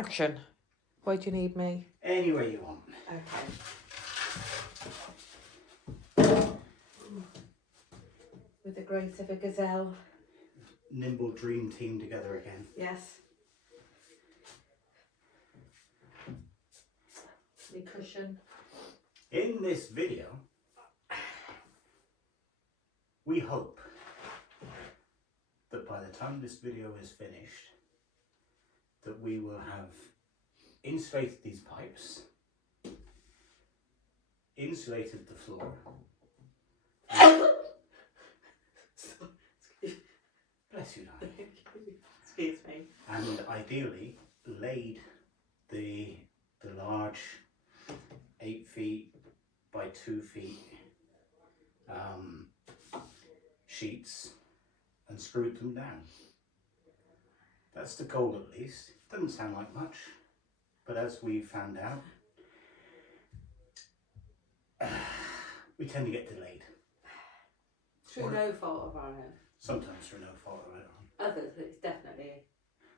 Action. Where do you need me? Anywhere you want. Okay. With the grace of a gazelle. Nimble dream team together again. Yes. The cushion. In this video, we hope that by the time this video is finished, that we will have insulated these pipes, insulated the floor, bless you, darling. Excuse me. And ideally laid the large 8 feet by 2 feet sheets and screwed them down. That's the goal, at least. Doesn't sound like much, but as we found out, we tend to get delayed. Through no fault of our own. Sometimes through no fault of our own. Others, it's definitely.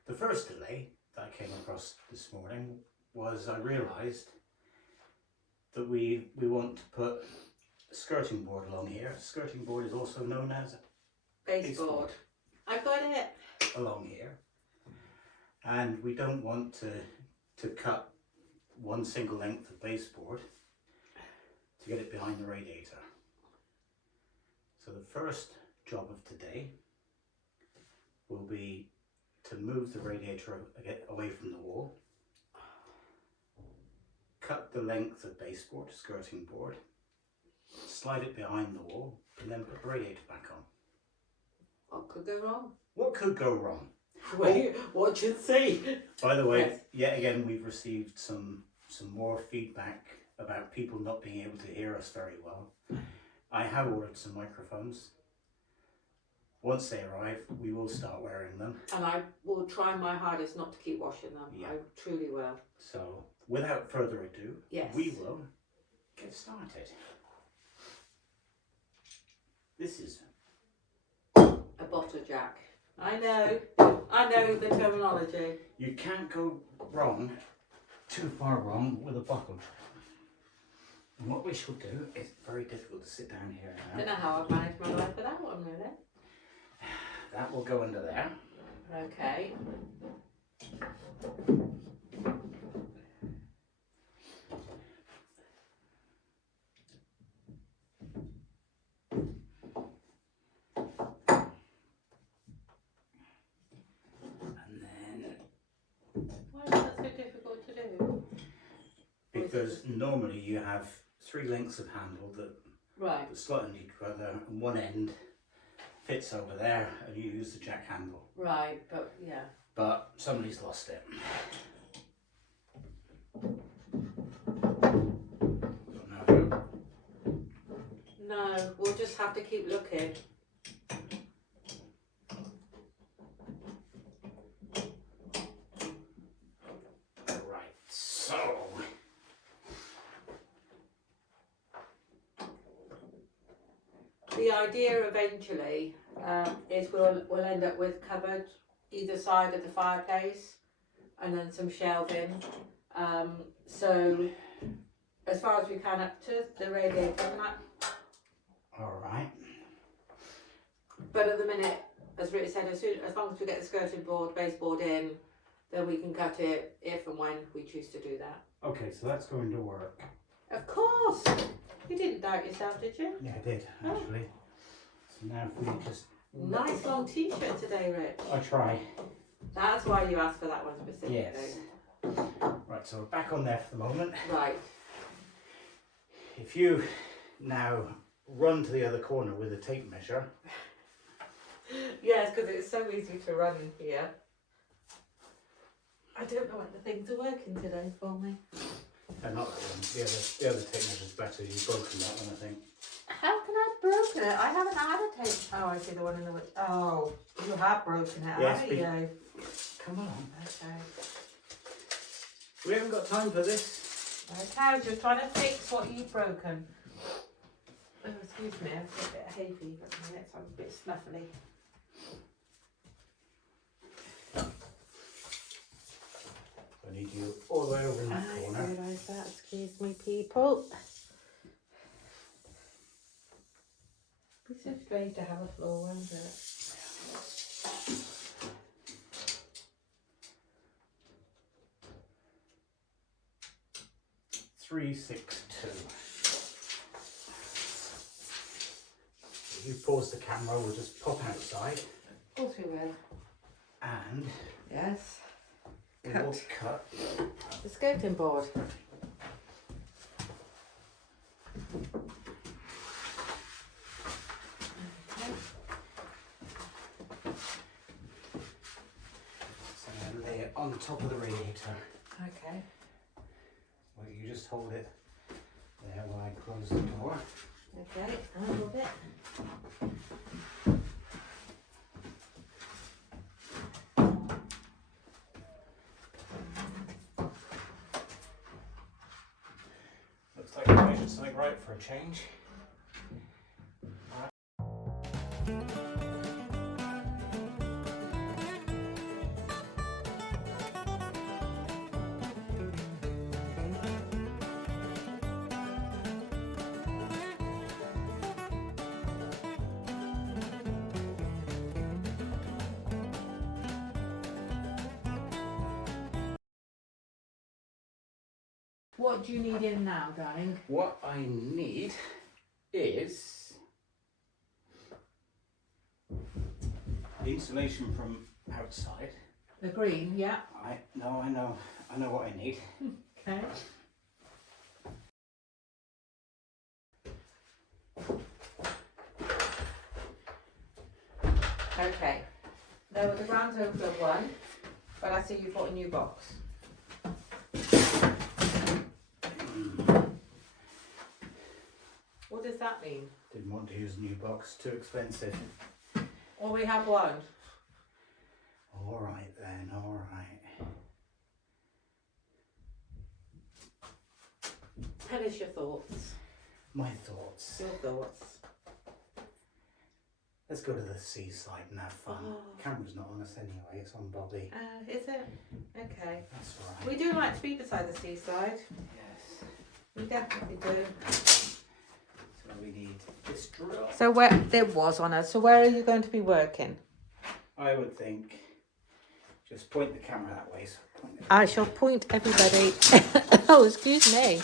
The first delay that I came across this morning was I realised that we want to put a skirting board along here. Skirting board is also known as Baseboard. I've got it. Along here. And we don't want to cut one single length of baseboard to get it behind the radiator. So the first job of today will be to move the radiator away from the wall, cut the length of baseboard, skirting board, slide it behind the wall, and then put the radiator back on. What could go wrong? What could go wrong? Wait, watch and see. By the way, Yes. Yet again we've received some more feedback about people not being able to hear us very well. I have ordered some microphones. Once they arrive, we will start wearing them. And I will try my hardest not to keep washing them. Yeah. I truly will. So, without further ado, Yes. we will get started. This is A bottle jack. I know the terminology. you can't go wrong, too far wrong with a bottle. And what we shall do is very difficult to sit down here I now. don't know how I've managed my life without one, really. That will go under there. Okay. And then, Why is that so difficult to do? because normally you have 3 lengths of handle that Right. slot into each other, and one end fits over there, and you use the jack handle. Right, but yeah. But somebody's lost it. Don't know who. No, we'll just have to keep looking. Right, so The idea eventually is we'll end up with cupboard either side of the fireplace and then some shelving. So as far as we can up to the radiator and that. all right. But at the minute, as Rich said, as long as we get the skirting board, baseboard in, then we can cut it if and when we choose to do that. Okay, so that's going to work. Of course! You didn't doubt yourself, did you? Yeah, I did actually. So now if we just Nice long t-shirt today, Rich. I try. That's why you asked for that one specifically. Yes. Right, so we're back on there for the moment. Right. If you now run to the other corner with a tape measure. Yes, because it's so easy to run in here. I don't know what the things are working today for me. Not that one. The other tape measure's better. You've broken that one, I think. How can I have broken it? I haven't had a tape. Oh, I see the one in the which. Oh, you have broken it, Yes, haven't you? Come on. Okay. We haven't got time for this. Okay, I was just trying to fix what you've broken. Oh, excuse me, I've got a bit of hay fever at the minute, so I'm a bit snuffly. I need all the way over in that I corner. realise that. Excuse me, people. It's so strange to have a floor, isn't it? 362. If you pause the camera, we'll just pop outside Of course we will. and Yes. we'll cut The skirting board. so then lay it on top of the radiator. Okay. Well, you just hold it there while I close the door. Okay, a little bit. Looks like I measured something right for a change. What do you need in now, darling? What I need is the insulation from outside. The green, yeah. I know what I need. Okay. Okay. There was a grand total of one, but I see you've got a new box. What does that mean? Didn't want to use a new box, too expensive. Well, we have one. Alright then, alright. Tell us your thoughts. My thoughts. Your thoughts. Let's go to the seaside and have fun. Oh. Camera's not on us anyway, it's on Bobby. Is it? Okay. That's We right. do like to be beside the seaside. Yes. We definitely do. So we need this drill. So where there was on us. So where are you going to be working? I would think, just point the camera that way. So point it I shall point everybody. Oh, excuse me.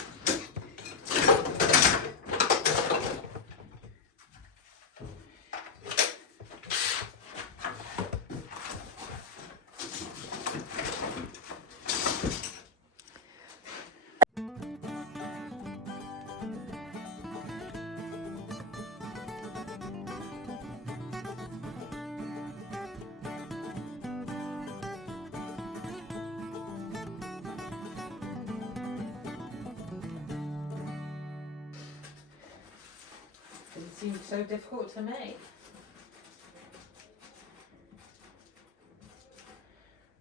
Didn't seem so difficult to make.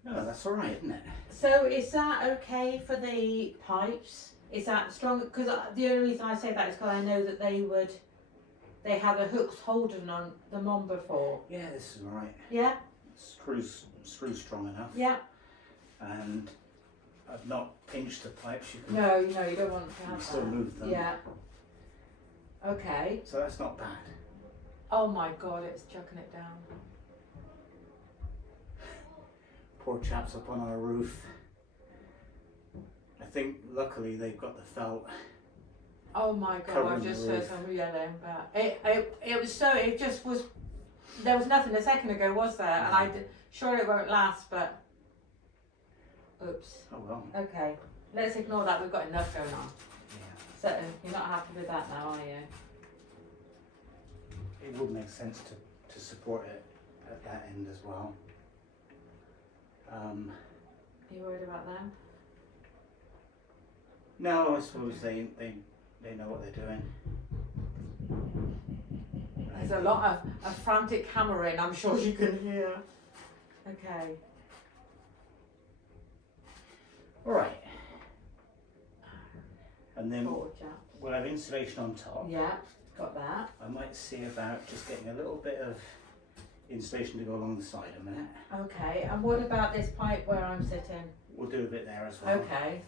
No, that's alright, isn't it? So is that okay for the pipes? Is that strong? Because the only reason I say that is because I know that they had a hooks holding on them on before. Yeah, this is alright. Yeah, Screws strong enough. yeah. And I've not pinched the pipes. You can, No, you don't want to you have can still that. move them. Yeah. Okay. So that's not bad. Oh my God, it's chucking it down. Poor chaps up on our roof. I think luckily they've got the felt. Oh my God, Covering I've just the heard roof. some yelling, but it was so, it just was, there was nothing a second ago, was there? And I did, sure it won't last, but, oops. Oh well. Okay, let's ignore that, we've got enough going on. Yeah. So, you're not happy with that now, are you? It would make sense to support it at that end as well. Are you worried about them? No, I suppose they know what they're doing. There's a lot of frantic hammering, I'm sure you can hear. Okay. Alright. And then Poor chap. we'll have insulation on top. Yeah, got that. I might see about just getting a little bit of insulation to go along the side a minute. Okay, and what about this pipe where I'm sitting? We'll do a bit there as well. Okay,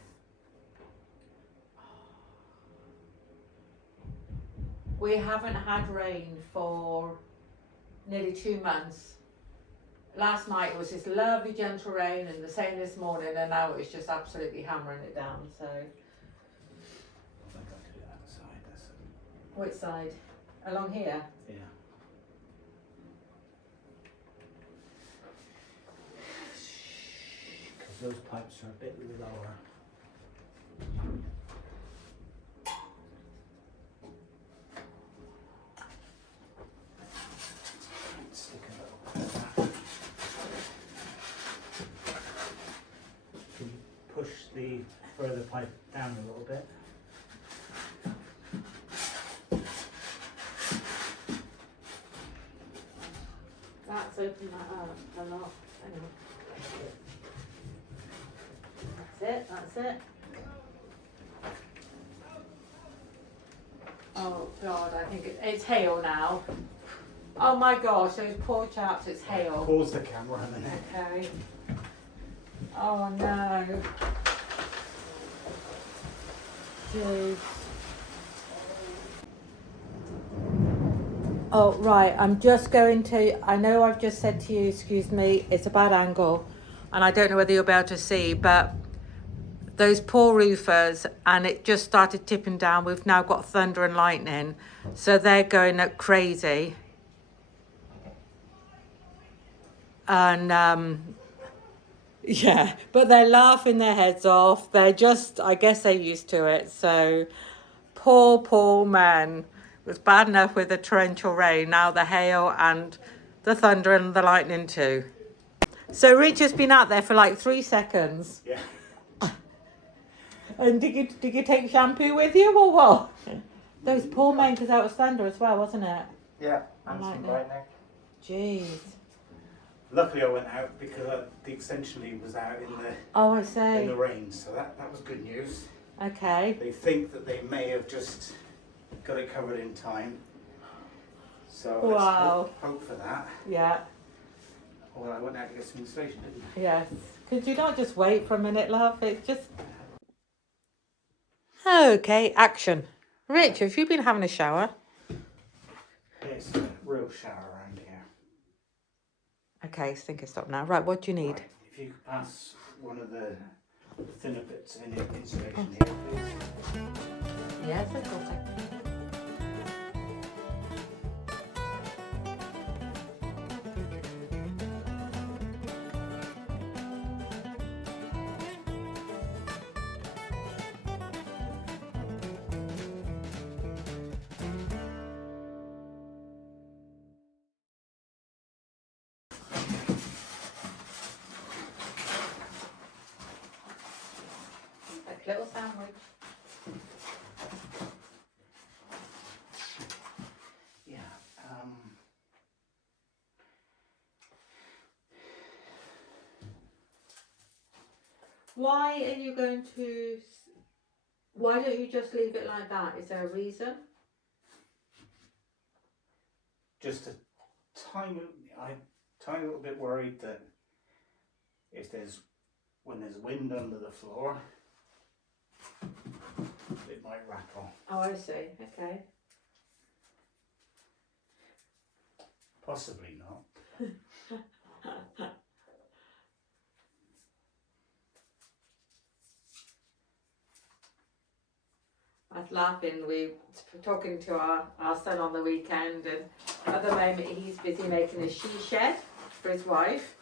We haven't had rain for nearly 2 months. Last night it was this lovely gentle rain, and the same this morning, and now it's just absolutely hammering it down. So, I think I could do that side. That's it. which side? Along here? Yeah. Because those pipes are a bit lower. Stick a little bit of that. Can you push the further pipe down a little bit? That's open that up a lot. Hang on. That's it. Oh God, I think it's hail now. Oh my gosh, those poor chaps, it's hail. Pause the camera a minute. Okay. Oh no. Jeez. Oh right, I'm just going to, I know I've just said to you, excuse me, it's a bad angle, and I don't know whether you'll be able to see, but those poor roofers, and it just started tipping down. We've now got thunder and lightning, so they're going up crazy. And yeah, but they're laughing their heads off. They're just, I guess they're used to it. So poor man. It was bad enough with the torrential rain, now the hail and the thunder and the lightning too. So Rich has been out there for like 3 seconds. Yeah. And did you take shampoo with you or what? Those poor men, because that was thunder as well, wasn't it? Yeah, I and like some that. lightning. Jeez. Luckily I went out because the extension lead was out Oh, I in see. the rain, so that was good news. Okay. They think that they may have just got it covered in time. So Wow. let's hope for that. Yeah. Well, I went out to get some insulation, didn't I? Yes. Could you not just wait for a minute, love? It's just... Okay, action. Rich, have you been having a shower? It's a real shower around here. Okay, I think I stop now. Right, what do you need? Right, if you could pass one of the thinner bits of insulation here, please. Yes, of course. Like little sandwich. Yeah. Why are you going to... Why don't you just leave it like that? Is there a reason? Just a tiny little bit worried that when there's wind under the floor, it might rattle. Oh, I see. Okay. Possibly not. I was laughing. We were talking to our son on the weekend, and at the moment he's busy making a she shed for his wife,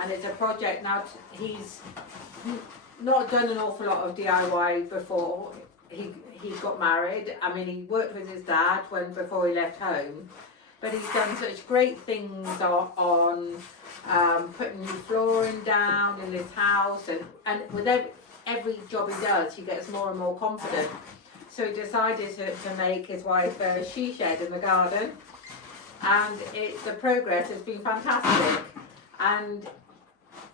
and it's a project now. He's not done an awful lot of DIY before he got married. I mean, he worked with his dad before he left home, but he's done such great things on putting new flooring down in his house, and with every job he does, he gets more and more confident. So he decided to make his wife a she shed in the garden, and the progress has been fantastic, and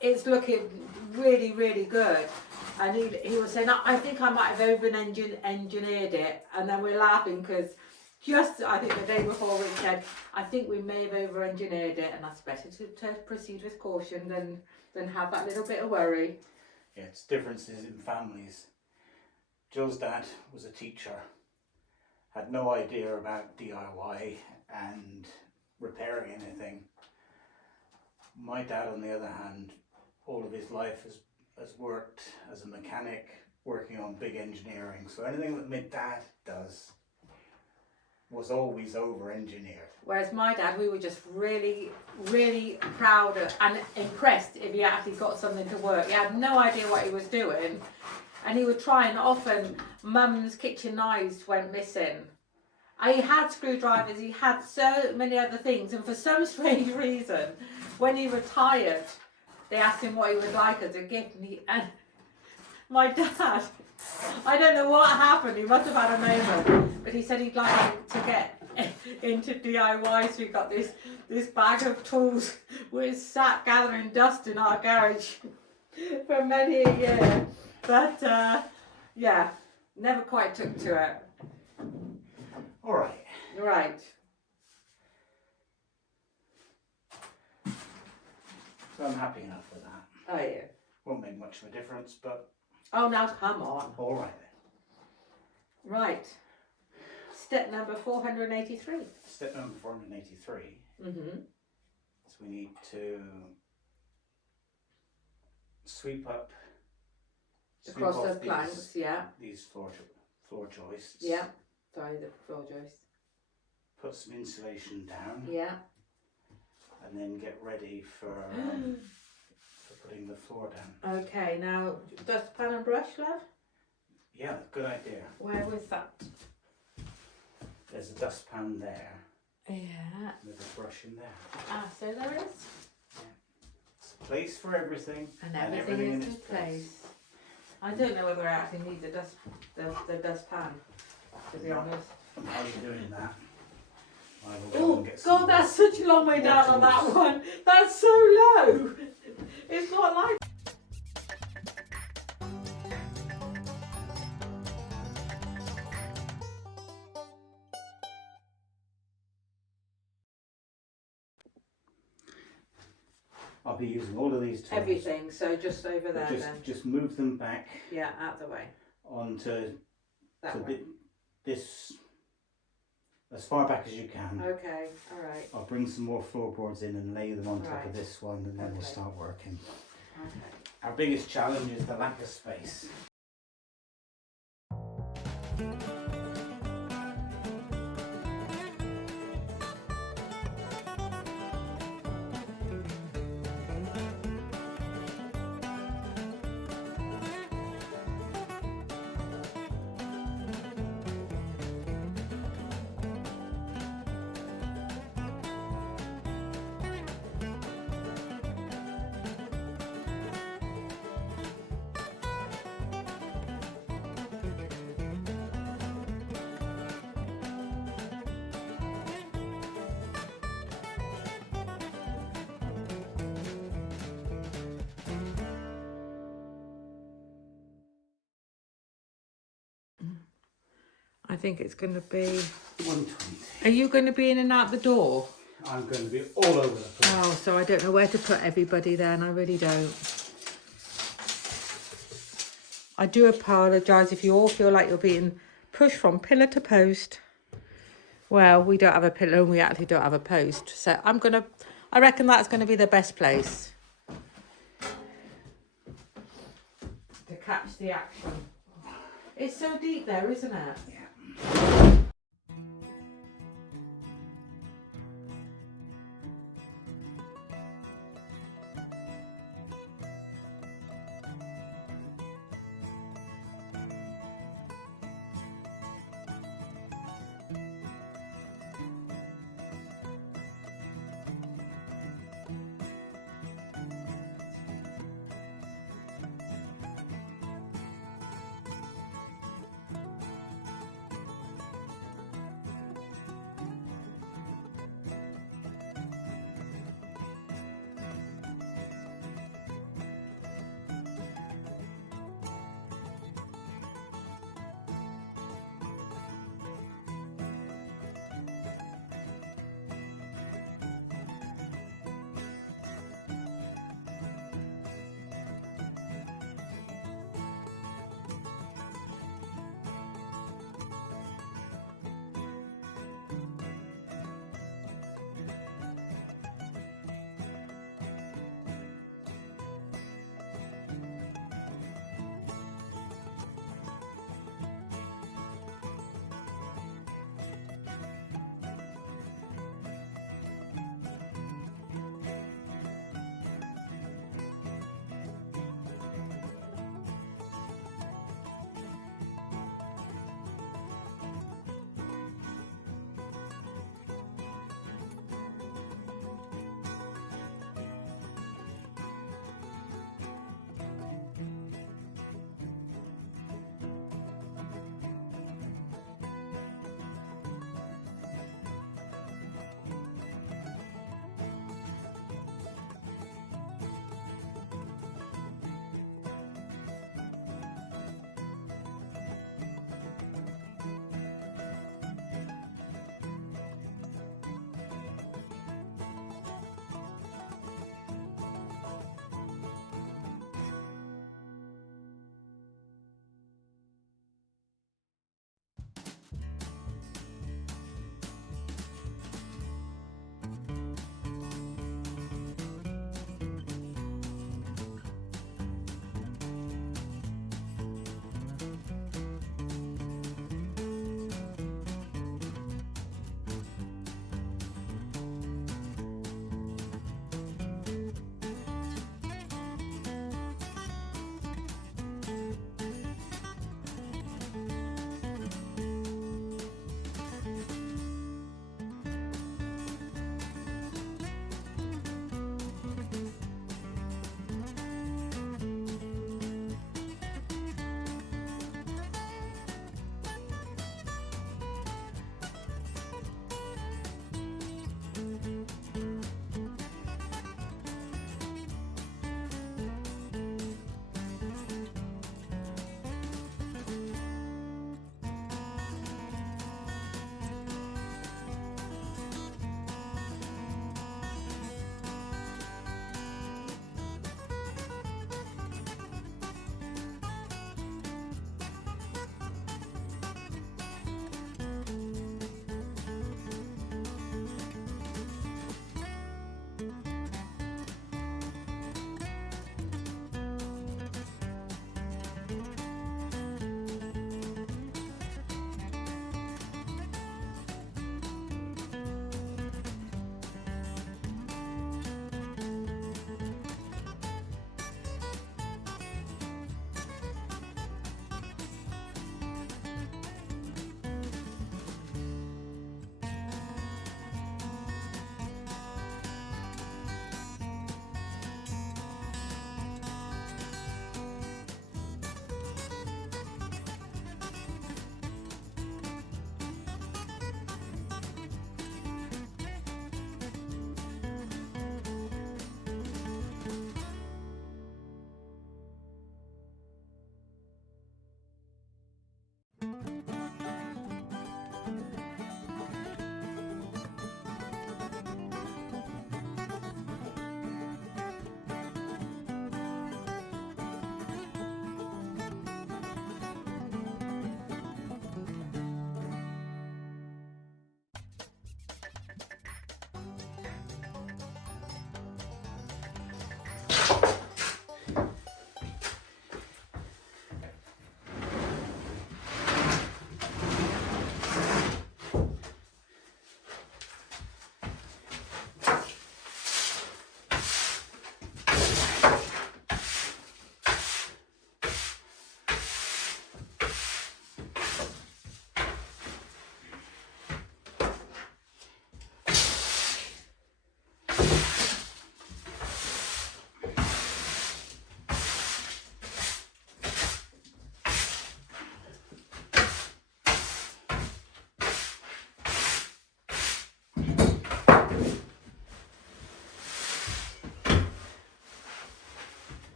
it's looking really, really good. And he was saying, I think I might have over-engineered it, and then we're laughing because I think the day before we said, I think we may have over-engineered it, and that's better to proceed with caution than have that little bit of worry. Yeah, it's differences in families. Jill's dad was a teacher, had no idea about DIY and repairing anything. My dad, on the other hand, all of his life has worked as a mechanic, working on big engineering. So anything that my dad does was always over-engineered. Whereas my dad, we were just really, really proud and impressed if he actually got something to work. He had no idea what he was doing, and he would try, and often Mum's kitchen knives went missing. He had screwdrivers, he had so many other things, and for some strange reason, when he retired, they asked him what he would like as a gift, and my dad, I don't know what happened, he must have had a moment, but he said he'd like to get into DIY, so we got this bag of tools which sat gathering dust in our garage for many a year. But yeah, never quite took to it. All right. Right. So I'm happy enough with that. Oh yeah. Won't make much of a difference, but Oh, now come on. all right then. Right. Step number 483. Step number 483. Mm-hmm. So we need to sweep Across the off planks, yeah. these floor joists. Yeah. Sorry, the floor joist. Put some insulation down, Yeah. and then get ready for putting the floor down. Okay, now dustpan and brush, love? Yeah, good idea. Where was that? There's a dustpan there Yeah. with a brush in there. Ah, so there is. It's a place for everything. And everything in is its in place. I don't know whether I actually need the dustpan, to be honest. While you're doing that, I will go Oh and get some. God, that's such a long way down on that bottles. one. That's so low. It's not like. I'll be using all of these tools. Everything, so just over there then. Just move them back Yeah, out the way. onto That way. this as far back as you can. Okay, alright. I'll bring some more floorboards in and lay them on top Right. of this one, and then we'll Okay. start working. Okay. Our biggest challenge is the lack of space. I think it's going to be. 120. Are you going to be in and out the door? I'm going to be all over the place. Oh, so I don't know where to put everybody then. I really don't. I do apologise if you all feel like you're being pushed from pillar to post. Well, we don't have a pillar and we actually don't have a post. So I reckon that's going to be the best place to catch the action. It's so deep there, isn't it? Yeah.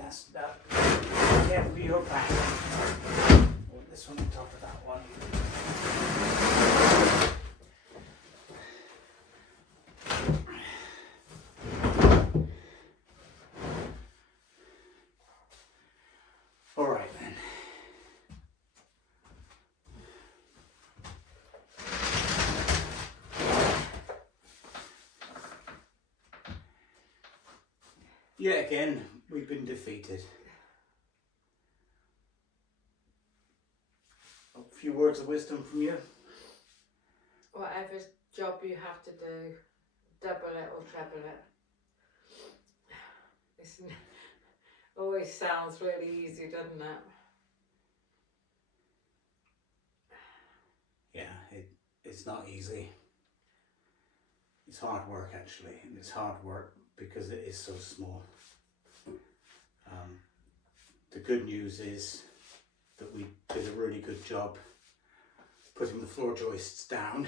That's that. Yeah, for your back. Put this one on top of that one. All right then. Yet again, we've been defeated. A few words of wisdom from you. Whatever job you have to do, double it or treble it. It always sounds really easy, doesn't it? Yeah, it's not easy. It's hard work actually, and it's hard work because it is so small. The good news is that we did a really good job putting the floor joists down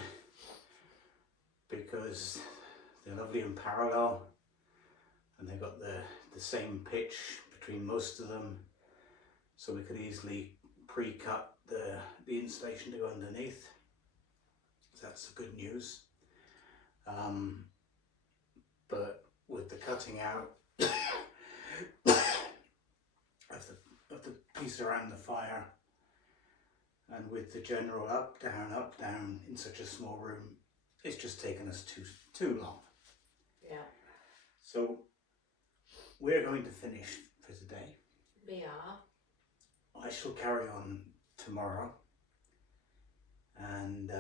because they're lovely and parallel, and they've got the same pitch between most of them, so we could easily pre-cut the insulation to go underneath. So that's the good news. But with the cutting out of the piece around the fire, and with the general up down in such a small room, it's just taken us too long. Yeah. So we're going to finish for today. We are. I shall carry on tomorrow, and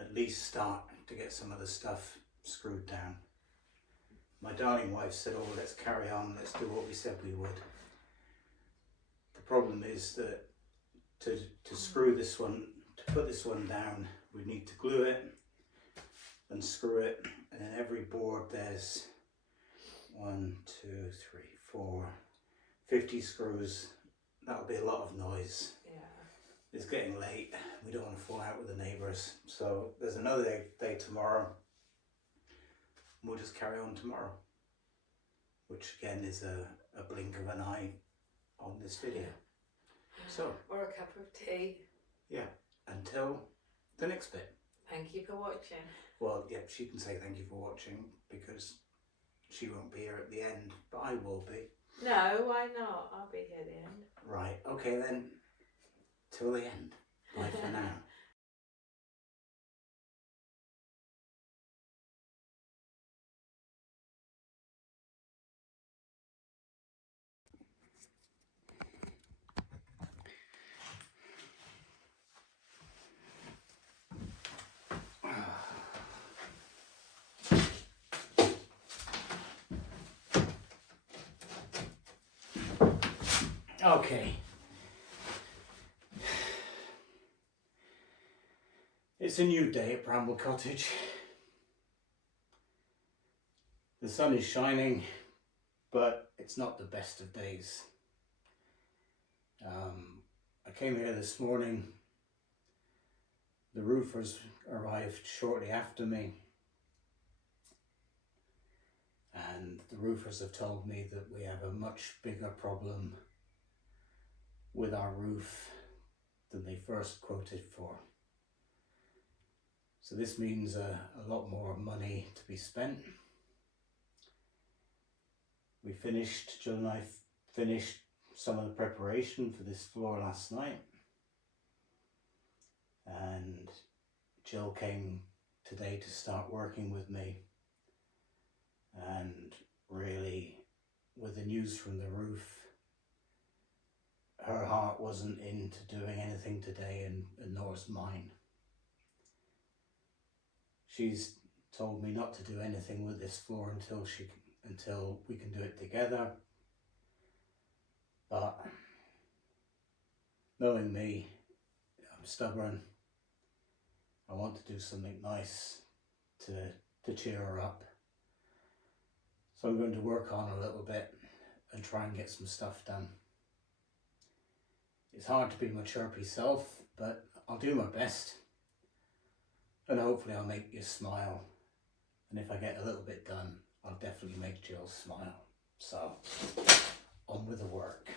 at least start to get some of the stuff screwed down. My darling wife said, oh, let's carry on, let's do what we said we would. The problem is that to screw this one, to put this one down, we need to glue it and screw it, and in every board there's 50 screws. That'll be a lot of noise. Yeah. It's getting late, we don't want to fall out with the neighbours, so there's another day tomorrow. We'll just carry on tomorrow, which again is a blink of an eye on this video. So, or a cup of tea. Yeah, until the next bit. Thank you for watching. Well, yeah, she can say thank you for watching because she won't be here at the end, but I will be. No, why not? I'll be here at the end. Right, okay then, till the end. Bye for now. Okay. It's a new day at Bramble Cottage. The sun is shining, but it's not the best of days. I came here this morning. The roofers arrived shortly after me, and the roofers have told me that we have a much bigger problem with our roof than they first quoted for. So this means a lot more money to be spent. Jill and I finished some of the preparation for this floor last night, and Jill came today to start working with me, and really with the news from the roof, her heart wasn't into doing anything today, and nor is mine. She's told me not to do anything with this floor until we can do it together. But knowing me, I'm stubborn. I want to do something nice to cheer her up. So I'm going to work on a little bit and try and get some stuff done. It's hard to be my chirpy self, but I'll do my best. And hopefully I'll make you smile And if I get a little bit done, I'll definitely make Jill smile. So, on with the work.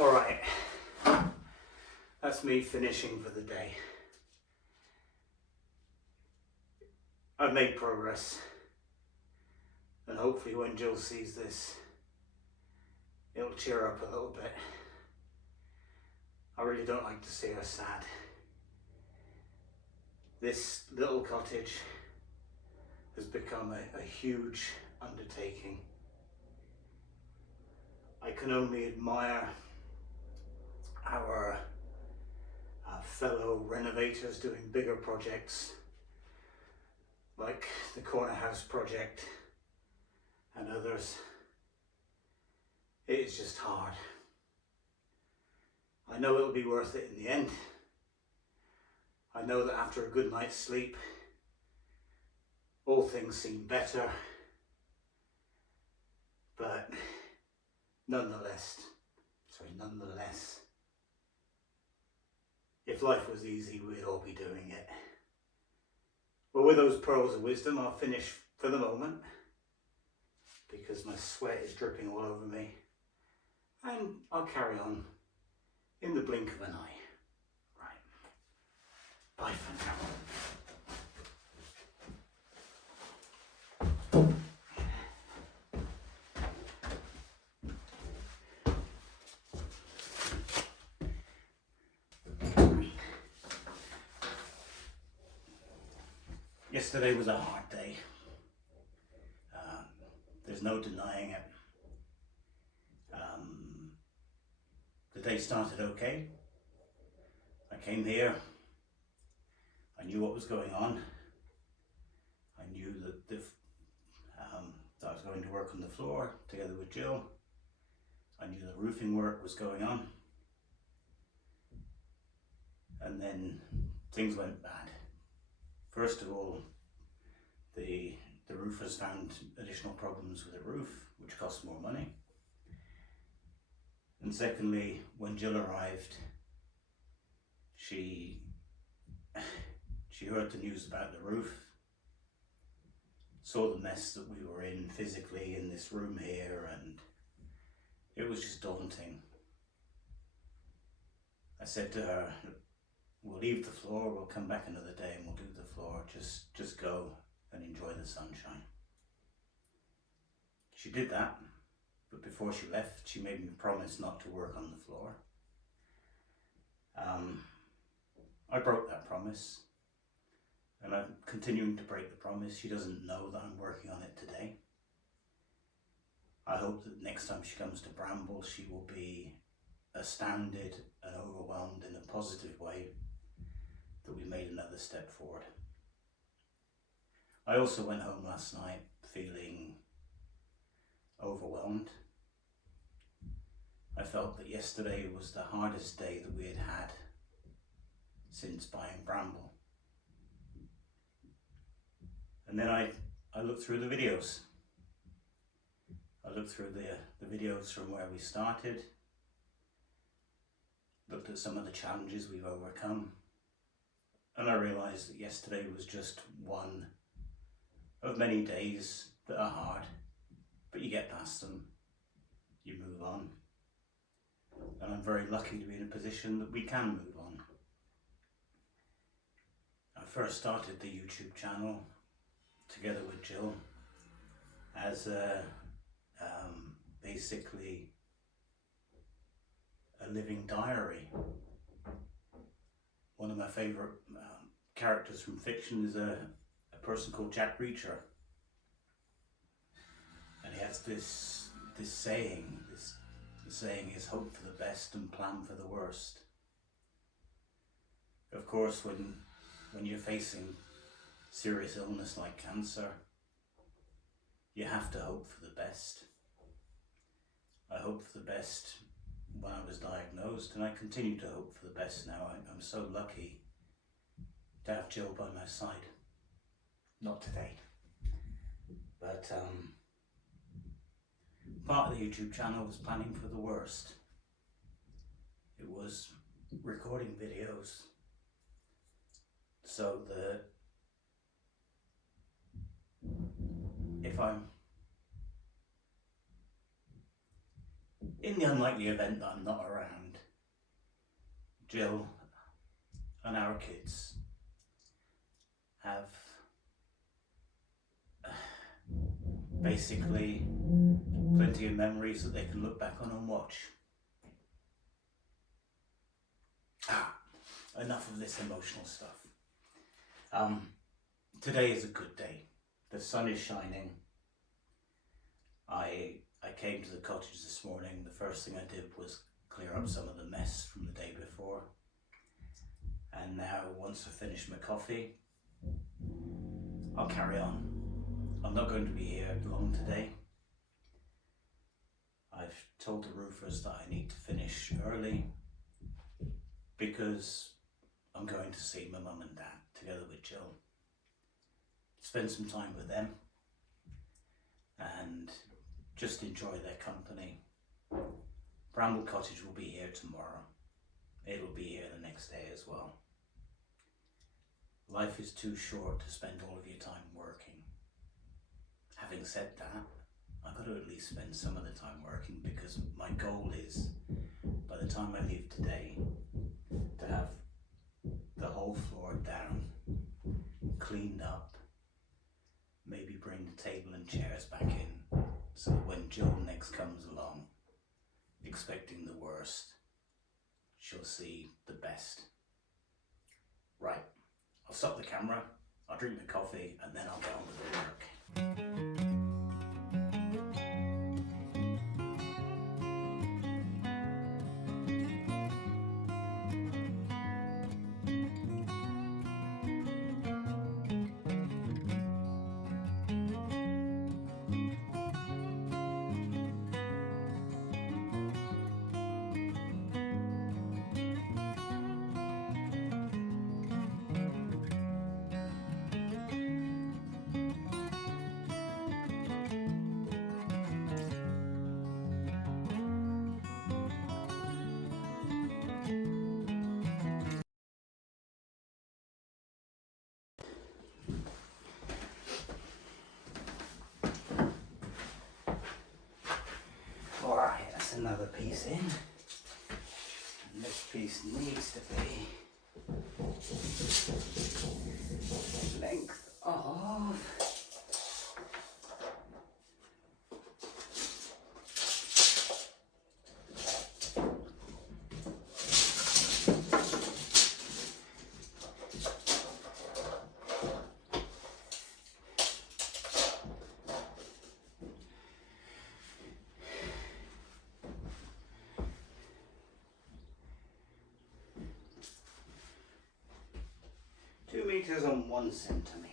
Alright, that's me finishing for the day. I've made progress, and hopefully when Jill sees this, it'll cheer her up a little bit. I really don't like to see her sad. This little cottage has become a huge undertaking. I can only admire our fellow renovators doing bigger projects like the corner house project and others. It is just hard. I know it'll be worth it in the end. I know that after a good night's sleep, all things seem better, but nonetheless, So nonetheless, if life was easy, we'd all be doing it. Well, with those pearls of wisdom, I'll finish for the moment, because my sweat is dripping all over me, and I'll carry on in the blink of an eye. Right. Bye for now. Yesterday was a hard day. There's no denying it. The day started okay. I came here. I knew what was going on. I knew that that I was going to work on the floor together with Jill. I knew the roofing work was going on. And then things went bad. First of all, the roofers found additional problems with the roof, which cost more money. And secondly, when Jill arrived, she heard the news about the roof, saw the mess that we were in physically in this room here, and it was just daunting. I said to her, we'll leave the floor, we'll come back another day and we'll do the floor, just go and enjoy the sunshine. She did that, but before she left, she made me promise not to work on the floor. I broke that promise, and I'm continuing to break the promise. She doesn't know that I'm working on it today. I hope that next time she comes to Bramble, she will be astounded and overwhelmed in a positive way that we made another step forward. I also went home last night feeling overwhelmed. I felt that yesterday was the hardest day that we had had since buying Bramble. And then I looked through the videos. I looked through the videos from where we started, looked at some of the challenges we've overcome, and I realised that yesterday was just one of many days that are hard, but you get past them, you move on. And I'm very lucky to be in a position that we can move on. I first started the YouTube channel together with Jill as basically a living diary. One of my favourite characters from fiction is a person called Jack Reacher, and he has this saying. The saying is hope for the best and plan for the worst. Of course, when you're facing serious illness like cancer, you have to hope for the best. I hoped for the best when I was diagnosed, and I continue to hope for the best now. I'm so lucky to have Jill by my side. Not today, but part of the YouTube channel was planning for the worst. It was recording videos so that if I'm in the unlikely event that I'm not around, Jill and our kids have basically plenty of memories that they can look back on and watch. Enough of this emotional stuff. Today is a good day. The sun is shining. I came to the cottage this morning. The first thing I did was clear up some of the mess from the day before. And now, once I finish my coffee, I'll carry on. I'm not going to be here long today. I've told the roofers that I need to finish early because I'm going to see my mum and dad together with Jill. Spend some time with them and just enjoy their company. Bramble Cottage will be here tomorrow. It'll be here the next day as well. Life is too short to spend all of your time working. Having said that, I've got to at least spend some of the time working, because my goal is, by the time I leave today, to have the whole floor down, cleaned up, maybe bring the table and chairs back in, so that when Jill next comes along, expecting the worst, she'll see the best. Right, I'll stop the camera, I'll drink the coffee, and then I'll get on with the work. Alright, that's another piece in. And this piece needs to be length of meters on 1 centimetre.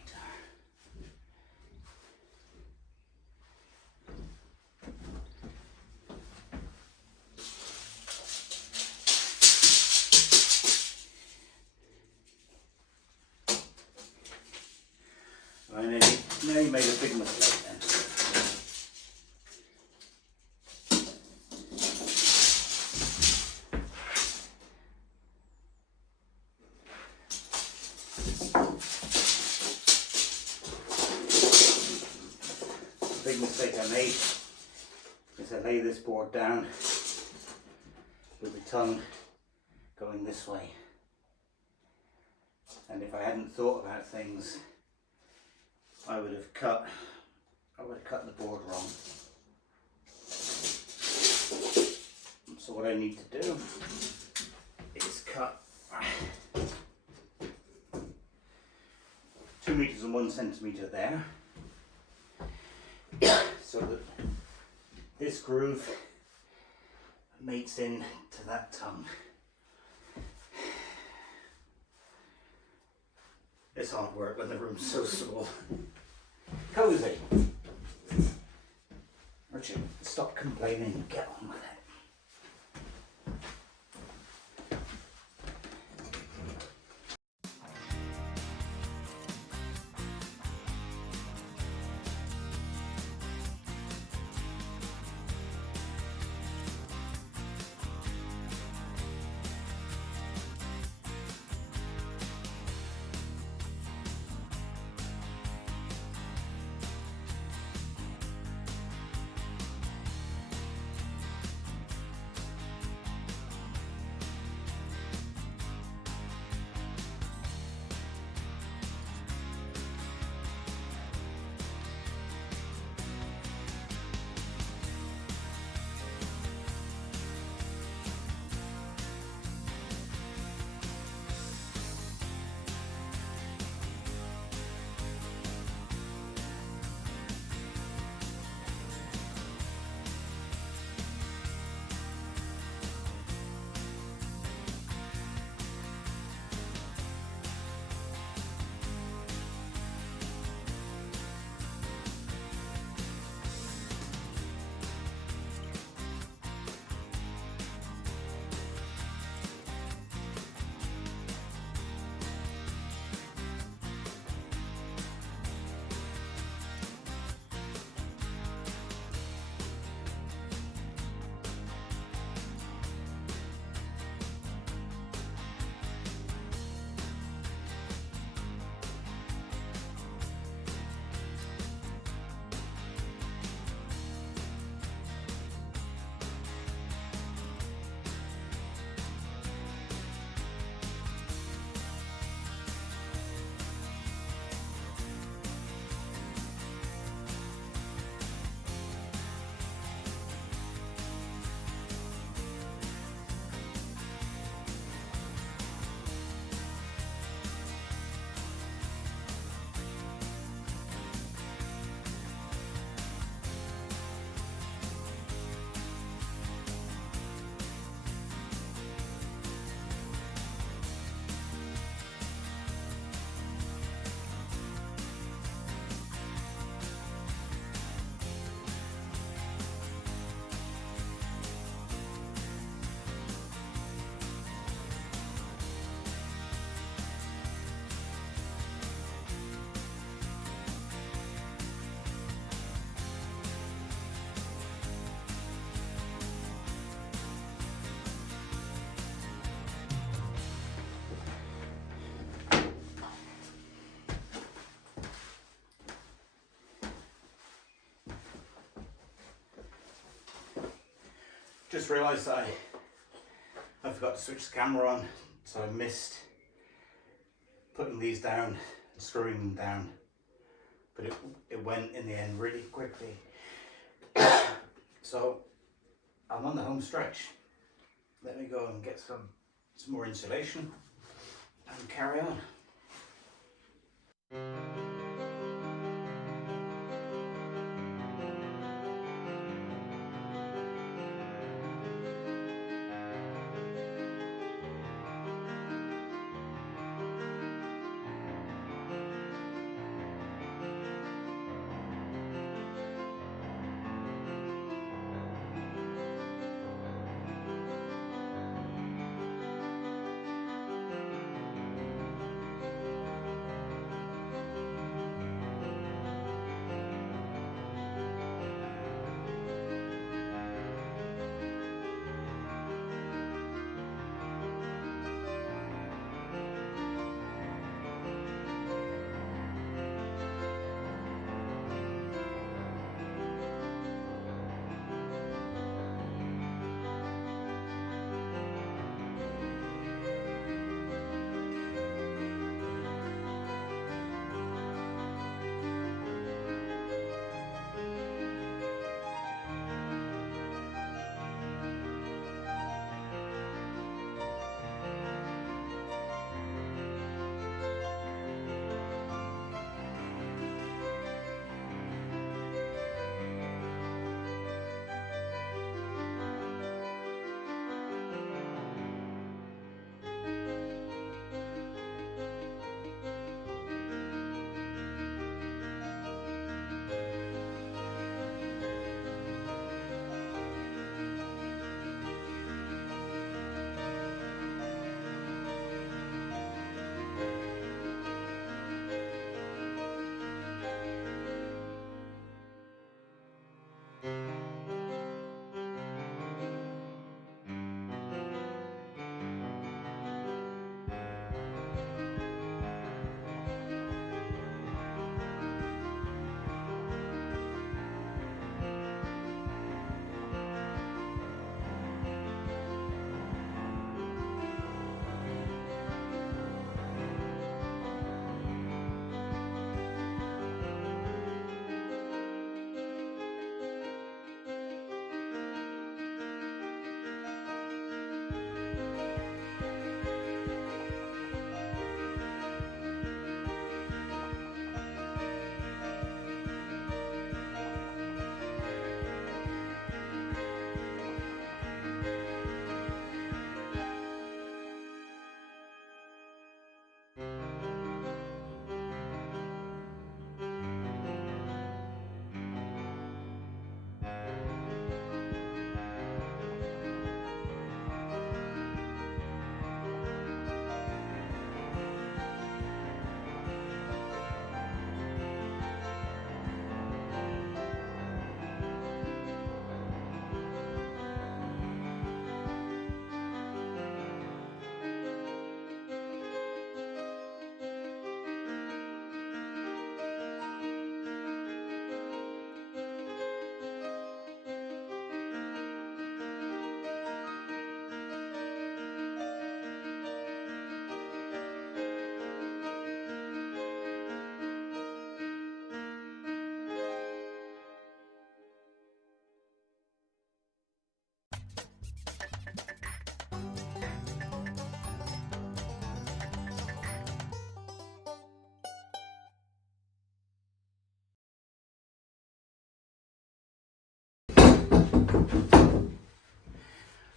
I nearly made a big mistake then. Big mistake I made is I lay this board down with the tongue going this way, and if I hadn't thought about things, I would have cut the board wrong. So what I need to do is cut 2 meters and 1 centimetre there, so that this groove mates in to that tongue. It's hard work when the room's so small. Cozy. Richard, stop complaining and get on with it. just realised I forgot to switch the camera on, so I missed putting these down and screwing them down, but it went in the end really quickly. So I'm on the home stretch. Let me go and get some more insulation and carry on.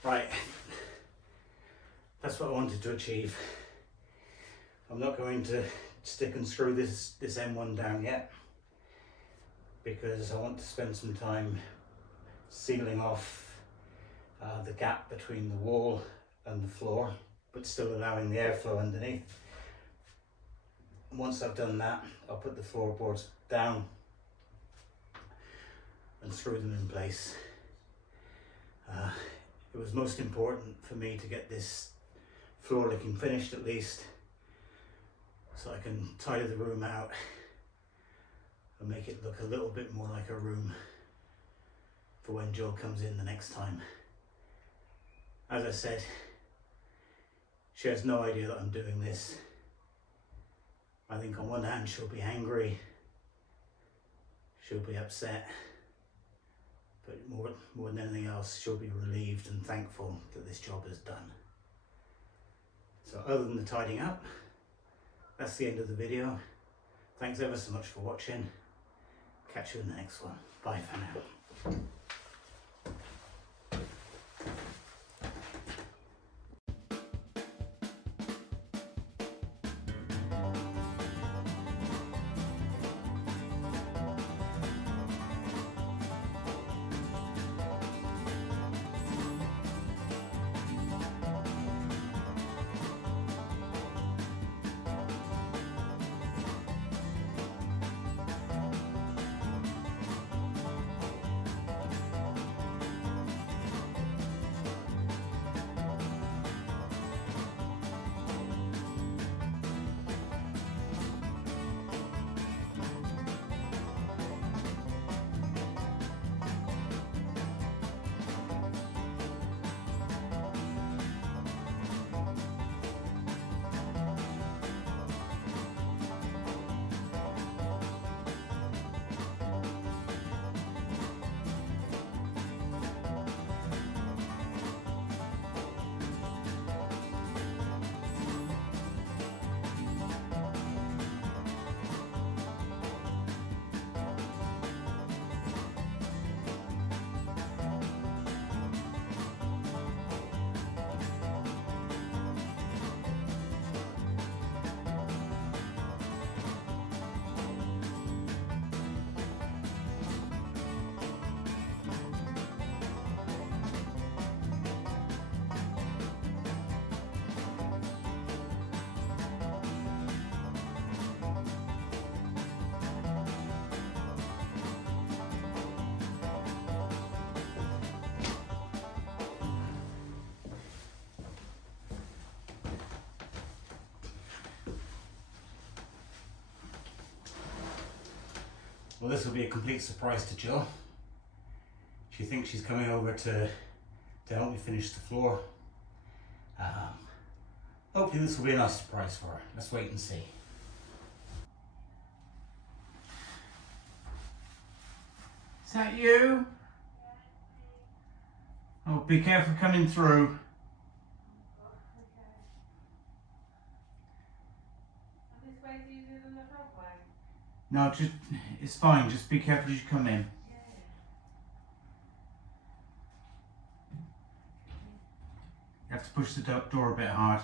Right, that's what I wanted to achieve. I'm not going to stick and screw this M1 down yet, because I want to spend some time sealing off the gap between the wall and the floor, but still allowing the airflow underneath. And once I've done that, I'll put the floorboards down and screw them in place. It was most important for me to get this floor looking finished at least, so I can tidy the room out and make it look a little bit more like a room for when Jill comes in the next time. as I said, she has no idea that I'm doing this. I think on one hand she'll be angry, she'll be upset, but more than anything else, she'll be relieved and thankful that this job is done. So other than the tidying up, that's the end of the video. Thanks ever so much for watching. Catch you in the next one. Bye for now. Well, this will be a complete surprise to Jill. She thinks she's coming over to help me finish the floor. Hopefully this will be a nice surprise for her. Let's wait and see. Is that you? Oh, be careful coming through. No, just, it's fine, just be careful as you come in. You have to push the door a bit hard.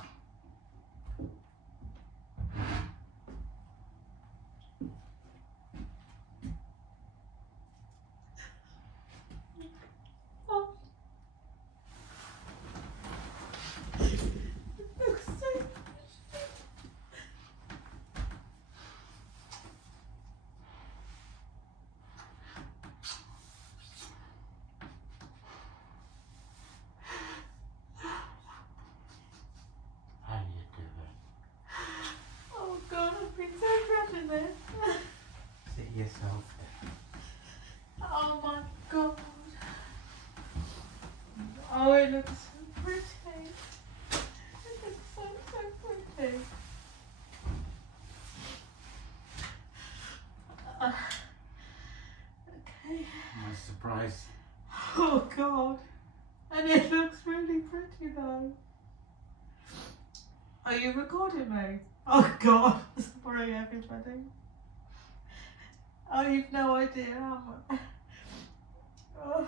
Yourself. Oh my god. Oh, it looks so pretty. It looks so pretty. Okay. Nice surprise. Oh god. And it looks really pretty though. Are you recording me? Oh god. Sorry everybody. Oh, you've no idea how much. Oh,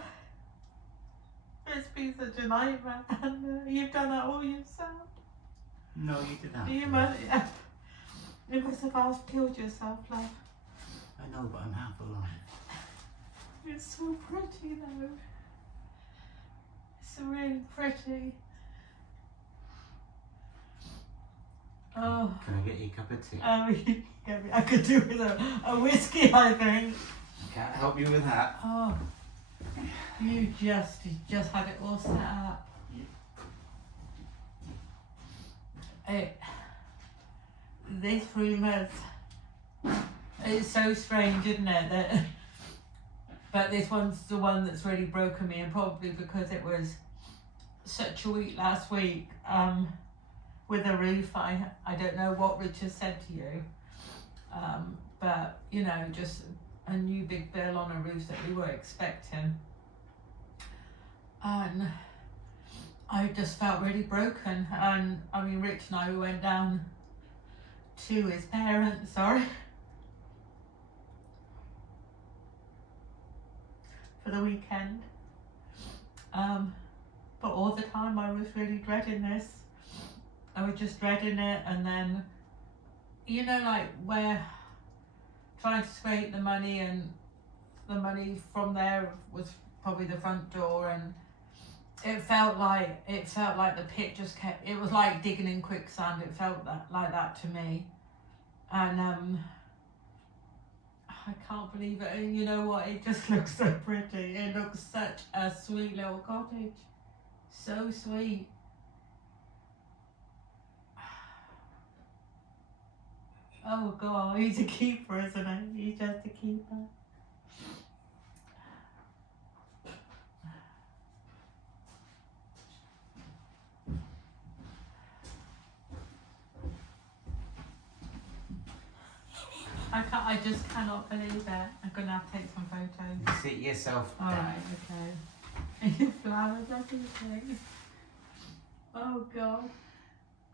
it's been such a nightmare, and you've done that all yourself. No, you didn't. You must have half killed yourself, love. I know, but I'm half alive. It's so pretty, though. It's really pretty. Oh. Can I get you a cup of tea? I could do with a whiskey, I think. Can't help you with that. Oh, you just had it all set up. This room it's so strange, isn't it? But this one's the one that's really broken me, and probably because it was such a week last week with a roof. I don't know what Richard said to you, but you know, just a new big bill on a roof that we were expecting, and I just felt really broken. And I mean, Rich and I, we went down to his parents, for the weekend. But all the time I was really dreading this. I was just dreading it, and then, you know, like where trying to scrape the money, and the money from there was probably the front door, and it felt like the pit just kept, it was like digging in quicksand. It felt like that to me. And I can't believe it. And you know what? It just looks so pretty. It looks such a sweet little cottage. So sweet. Oh God, he's a keeper, isn't he? He's just a keeper. I just cannot believe it. I'm gonna have to take some photos. Sit yourself down. Alright, okay. Flowers, everything. Oh God.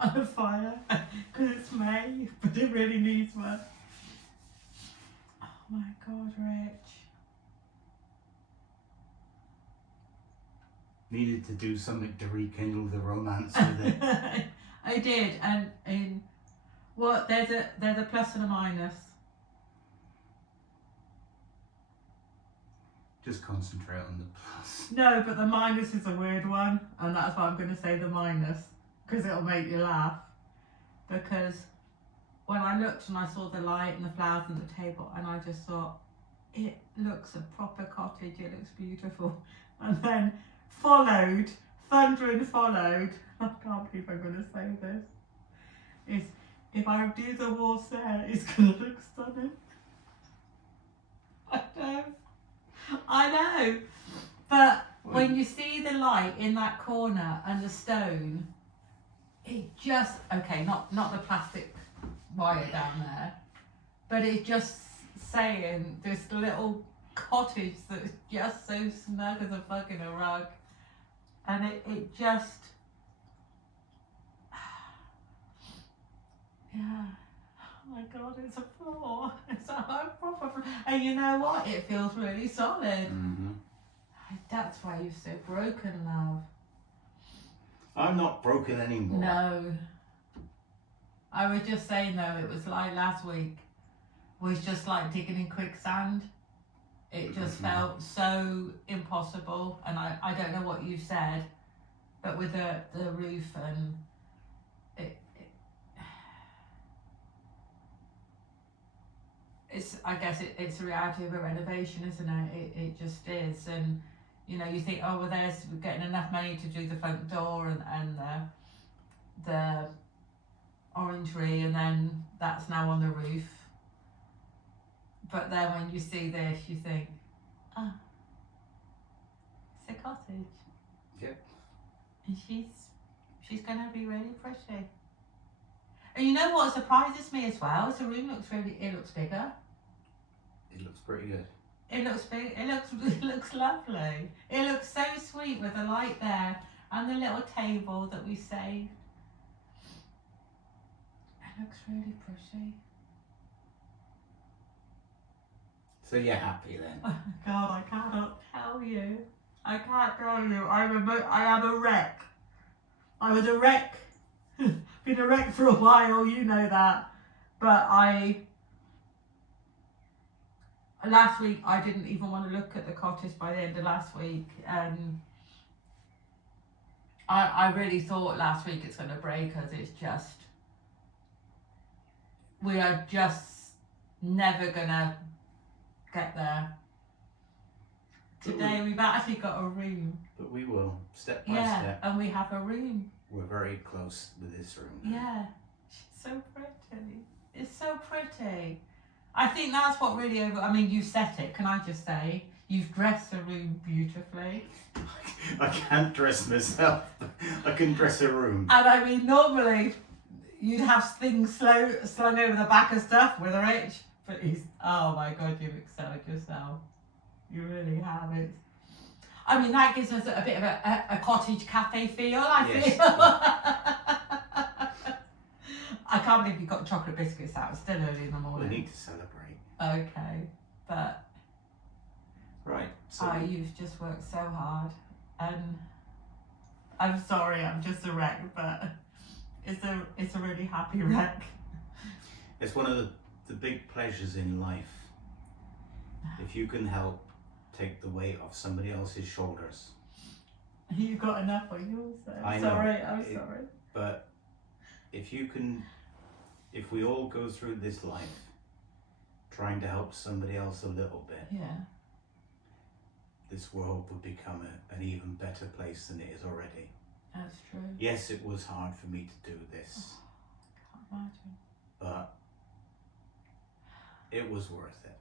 On fire. Because it's May, but it really needs one. Oh my God, Rich. Needed to do something to rekindle the romance with it. I did, and in what there's a plus and a minus. Just concentrate on the plus. No, but the minus is a weird one, and that's why I'm going to say the minus, because it'll make you laugh. Because when I looked and I saw the light and the flowers on the table, and I just thought, it looks a proper cottage, it looks beautiful. And then thundering followed, I can't believe I'm going to say this, is if I do the walls there, it's going to look stunning. I know, but when you see the light in that corner and the stone, it just, okay, not the plastic wire down there, but it's just saying this little cottage that's just so snug as a bug in a rug, and it just, yeah. Oh my God, it's a floor. It's a proper floor. And you know what? It feels really solid. Mm-hmm. That's why you're so broken, love. I'm not broken anymore. No. I was just saying though, it was like last week was just like digging in quicksand. It just felt so impossible. And I don't know what you said, but with the roof and I guess it's a reality of a renovation, isn't it? It just is. And you know, you think, oh well, we're getting enough money to do the front door and the orangery, and then that's now on the roof. But then when you see this, you think, oh, it's a cottage. Yep. And she's gonna be really pretty. And you know what surprises me as well? Is the room looks bigger. It looks pretty good. It looks big. It looks lovely. It looks so sweet with the light there and the little table that we saved. It looks really pretty. So you're happy then? Oh God, I cannot tell you. I can't tell you. I am a wreck. I was a wreck. Been a wreck for a while, you know that. But last week I didn't even want to look at the cottage by the end of last week. I really thought last week it's going to break us. It's just, we are just never going to get there. Today we've actually got a room. But we will, step by Yeah, step. and we have a room. We're very close with this room. Yeah, she's so pretty. It's so pretty. I think that's what really I mean, you set it, can I just say? You've dressed the room beautifully. I can't dress myself. I can dress a room. And I mean, normally you'd have things slung over the back of stuff with a Rich, but oh my God, you've excelled yourself. You really have it. I mean, that gives us a bit of a cottage cafe feel, I feel. I can't believe you got chocolate biscuits out. It's still early in the morning. We need to celebrate. Okay, but Right. So you've just worked so hard, and I'm sorry, I'm just a wreck, but it's a really happy wreck. it's one of the big pleasures in life. If you can help take the weight off somebody else's shoulders. You've got enough on yours, though. I know. I'm sorry. But if we all go through this life trying to help somebody else a little bit, Yeah. this world would become an even better place than it is already. That's true. Yes, it was hard for me to do this, Can't imagine. but it was worth it.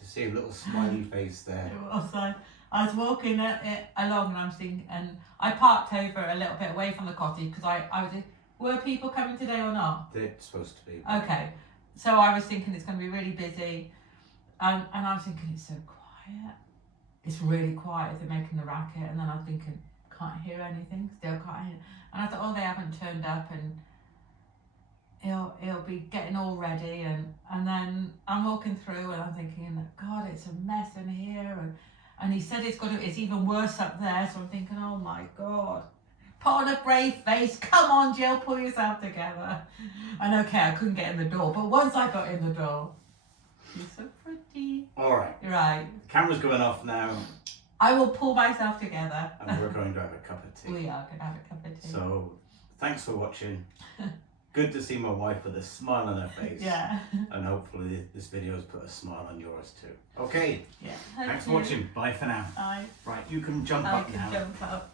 To see a little smiley face there. It was. I was walking along, and I'm thinking, and I parked over a little bit away from the cottage because I was. Were people coming today or not? They're supposed to be. Okay, so I was thinking it's going to be really busy, and I was thinking it's so quiet. It's really quiet. They're making the racket, and then I'm thinking can't hear anything. Still can't hear. And I thought, oh, they haven't turned up, and he'll be getting all ready, and then I'm walking through, and I'm thinking, God, it's a mess in here, and he said it's even worse up there. So I'm thinking, oh my God. Put on a brave face. Come on, Jill, pull yourself together. And okay, I couldn't get in the door, but once I got in the door, she's so pretty. All right. You're right. The camera's going off now, I will pull myself together. and we're going to have a cup of tea. We are going to have a cup of tea. So, thanks for watching. Good to see my wife with a smile on her face. Yeah. And hopefully this video has put a smile on yours too. Okay. Yeah. Thanks for watching. Bye for now. Bye. Right, you can jump I up can now. jump up.